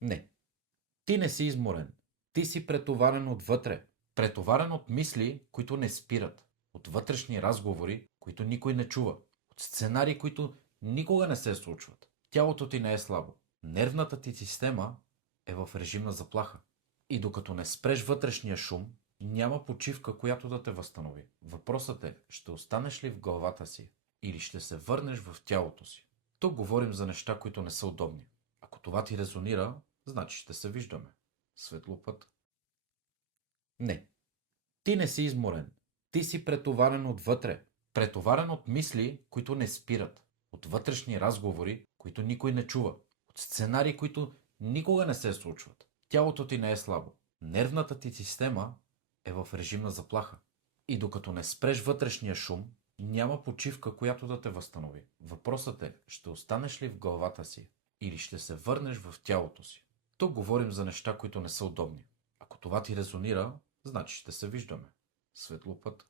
Не, ти не си изморен. Ти си претоварен отвътре. Претоварен от мисли, които не спират. От вътрешни разговори, които никой не чува. От сценарии, които никога не се случват. Тялото ти не е слабо. Нервната ти система е в режим на заплаха. И докато не спреш вътрешния шум, няма почивка, която да те възстанови. Въпросът е, ще останеш ли в главата си или ще се върнеш в тялото си. Тук говорим за неща, които не са удобни. Ако това ти резонира, значи ще се виждаме. Светлопът. Не, ти не си изморен. Ти си претоварен отвътре. Претоварен от мисли, които не спират. От вътрешни разговори, които никой не чува. От сценарии, които никога не се случват. Тялото ти не е слабо. Нервната ти система е в режим на заплаха. И докато не спреш вътрешния шум, няма почивка, която да те възстанови. Въпросът е, ще останеш ли в главата си или ще се върнеш в тялото си. Тук говорим за неща, които не са удобни. Ако това ти резонира, значи ще се виждаме. Светлопът.